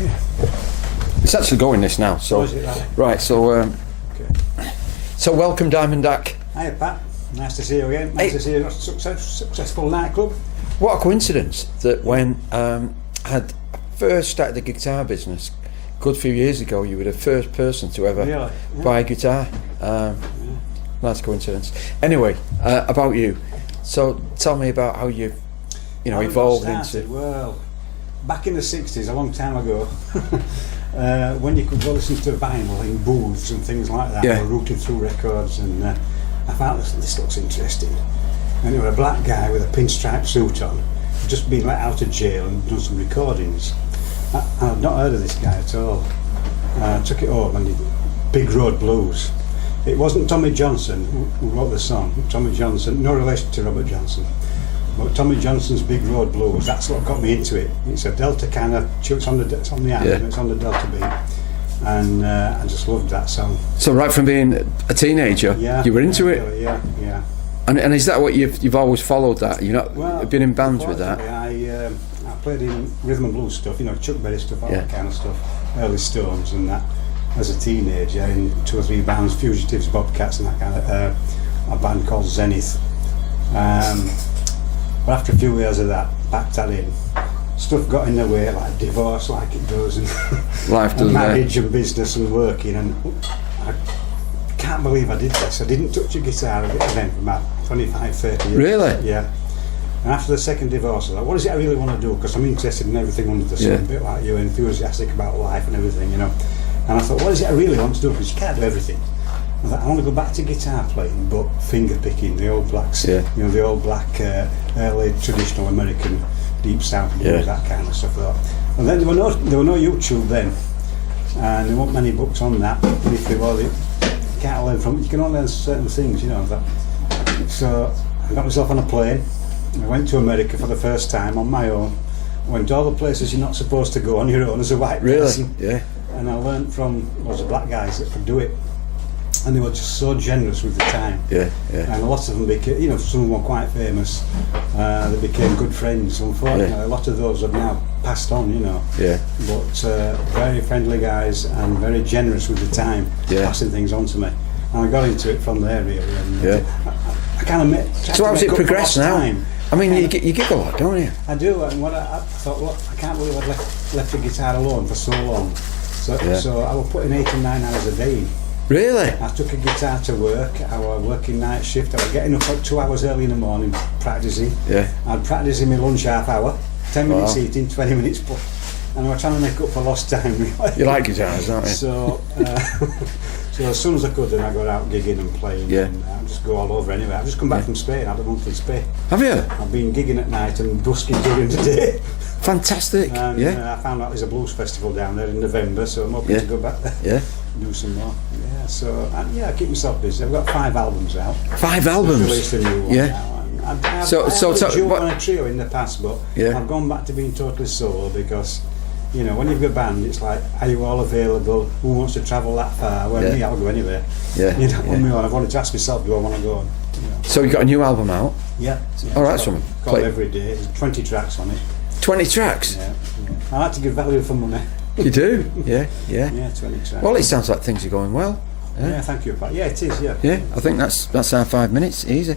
Okay. It's actually going this now. So, is it, right. So, Okay. so welcome, Diamond Dack. Hiya, Pat. Nice to see you again. Nice to see you at a successful nightclub. What a coincidence that when I had first started the guitar business, a good few years ago, you were the first person to ever buy a guitar. Nice coincidence. Anyway, about you. So tell me about how you evolved into. Well, back in the 60s, a long time ago, when you could go listen to vinyl in booths and things like that, or rooting through records, and I thought this looks interesting. And there was a black guy with a pinstripe suit on, just been let out of jail and done some recordings. I'd not heard of this guy at all. I took it home and did Big Road Blues. It wasn't Tommy Johnson who wrote the song. Tommy Johnson, no relation to Robert Johnson, but Tommy Johnson's Big Road Blues. That's what got me into it. It's a Delta kind of. It's on the album. It's on the Delta beat, and I just loved that song. So right from being a teenager, you were into it. Really, yeah. And is that what you've always followed? That you've been in bands with that? I played in rhythm and blues stuff, Chuck Berry stuff, all that kind of stuff, early Stones and that. As a teenager, in 2 or 3 bands, Fugitives, Bobcats, and that kind of a band called Zenith. But after a few years of that, packed that in. Stuff got in the way, like divorce, like it does, and life does, and marriage and business and working. And I can't believe I did this. I didn't touch a guitar again for about 25, 30 years. Really? Yeah. And after the second divorce, I thought, what is it I really want to do? Because I'm interested in everything under the sun, a bit like you, enthusiastic about life and everything, And I thought, what is it I really want to do? Because you can't do everything. I thought, I want to go back to guitar playing, but fingerpicking, the old blacks, the old black, early traditional American deep sound blues, that kind of stuff. And then there were no YouTube then, and there weren't many books on that. And if there were, you can't learn from it. You can only learn certain things, So I got myself on a plane. I went to America for the first time on my own. Went to all the places you're not supposed to go on your own as a white person. Yeah. And I learned from lots of black guys that could do it, and they were just so generous with the time. And a lot of them became, some of them were quite famous. They became good friends. Unfortunately, a lot of those have now passed on. But very friendly guys and very generous with the time, passing things on to me. And I got into it from there really. And I kind of met. So how's it progressed now? Time. I mean, you gig a lot, don't you? I do, and what I thought, look, I can't believe I'd left the guitar alone for so long. So I was putting 8 and 9 hours a day. Really? I took a guitar to work. I was working night shift. I was getting up at 2 hours early in the morning practicing. I'd practice in my lunch half hour, 10 minutes eating, 20 minutes play. And I was trying to make up for lost time. Really. You like guitars, don't you? So as soon as I could, then I got out gigging and playing. And I just go all over anyway. I've just come back from Spain. I had a month in Spain. Have you? I've been gigging at night and busking during the day. Fantastic. And I found out there's a blues festival down there in November, so I'm hoping to go back there. Do some more. I keep myself busy. I've got 5 albums out. 5 albums? Released a new one now. I've played on a trio in the past, but I've gone back to being totally solo because, when you've got a band, it's like, are you all available? Who wants to travel that far? Well, me, I'll go anywhere. I've wanted to ask myself, do I want to go? So you got a new album out? All right, something. Called Every Day. There's 20 tracks on it. 20 tracks? Yeah. I like to give value for money. You do? Yeah. 20 tracks. Well, it sounds like things are going well. Yeah, thank you, Pat. Yeah, it is, Yeah, I think that's our 5 minutes, easy.